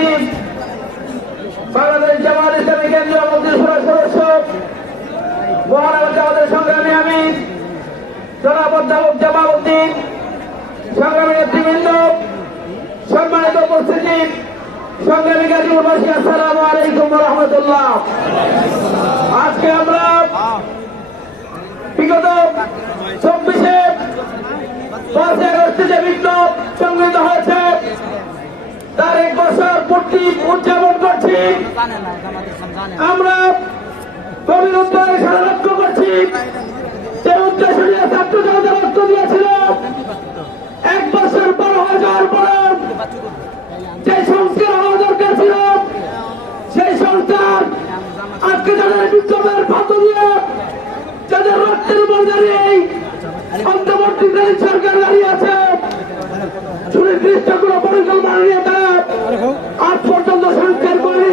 অতিথি বাংলাদেশ জামাত ইসলামী কেন্দ্রীয় মন্ত্রিসভার সদস্য মহানগর জামাতের সংগ্রামী আমি, জনাব অধ্যাপক জামাউদ্দিন সংগ্রামী নেতৃবৃন্দ, সম্মানিত উপস্থিতি, সংগ্রামী গাজীপুরবাসী আসসালামু আলাইকুম রহমতুল্লাহ আজকে আমরা বিগত চব্বিশে পাঁচই পূর্তি উদযাপন করছি। আমরা কবির উদ্যোগে সারা লক্ষ্য করছি যে উদ্দেশ্য ছাত্র জনতা দিয়েছিল। এক বছর পর হয়ে যাওয়ার যে সংস্কার হওয়া দরকার ছিল, সেই সংস্কার আজকে যাদের ফাঁদ দিয়ে, যাদের রক্তের উপর দাঁড়িয়ে অন্তর্বর্তীকালীন সরকার দাঁড়িয়ে আছে, সুনির্দিষ্ট কোন পরিকল্পনা নিয়ে তারা আজ পর্যন্ত সংস্কার করি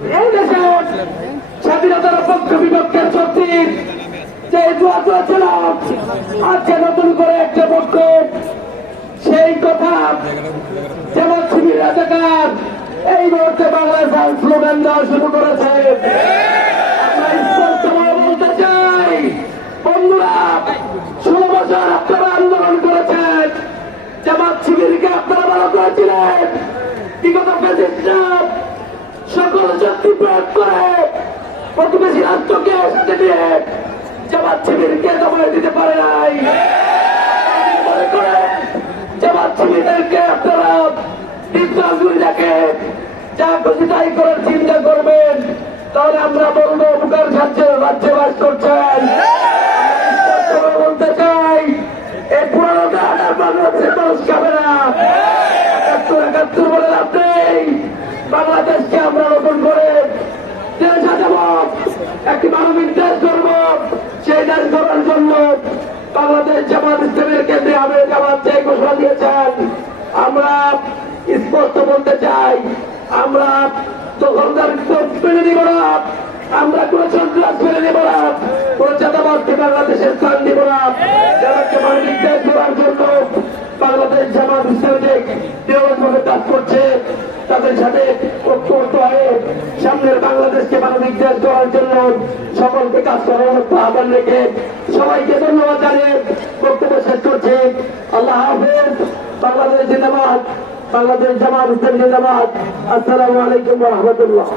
এই দেশের স্বাধীনতার পক্ষ বিপক্ষের শক্তির যে জুয়া ছিল আজকে নতুন করে একটা পক্ষ। সেই কথা যেমন শিবির রাজাকার এই মুহূর্তে বাংলাদেশ স্লোগান দেওয়া শুরু করেছে। বলতে চাই, বন্ধুরা বছর আপনারা আন্দোলন করেছেন, জামাত ভালো করেছিলেন। বিগত সকল শক্তি প্রয়োগ করে। প্রতিবেশী রাষ্ট্রকে নিয়ে জামাত শিবিরকে দমনে দিতে পারে নাই? মনে করে জামাত শিবিরদেরকে আপনারা যা খুশি তাই করার চিন্তা করবেন। তাহলে আমরা বলব বাস করছেন। বলতে চাই, এই পুরানো বাংলাদেশের মানুষ খাবে না। একাত্তর একাত্তর বলে লাভ নেই বাংলাদেশকে আমরা নতুন করে দেশ সাজাবো একটি মানবিক দেশ করব সেই দেশ করার জন্য বাংলাদেশ জামাত ইসলামের কেন্দ্রে আমি জামাত যে ঘোষণা দিয়েছেন, আমরা স্পষ্ট বলতে চাই, আমরা দখলদার মেনে নিব না, আমরা কোন সন্ত্রাস মেনে নিব না, কোন চাঁদাবাদকে বাংলাদেশের স্থান দিব না। যাদেরকে মানবিক দেশ করার জন্য বাংলাদেশ জামাত ইসলামে দৃঢ়ভাবে কাজ করছে তাদের সাথে ঐক্যবদ্ধ হয়ে সামনের বাংলাদেশকে মানবিক দেশ করার জন্য সকলকে কাজ করার মতো আহ্বান রেখে সবাইকে ধন্যবাদ জানিয়ে বক্তব্য শেষ করছি। আল্লাহ হাফেজ। বাংলাদেশ জিন্দাবাদ। বাংলাদেশ জামাত ইসলাম জিন্দাবাদ। আসসালামু আলাইকুম রহমতুল্লাহ।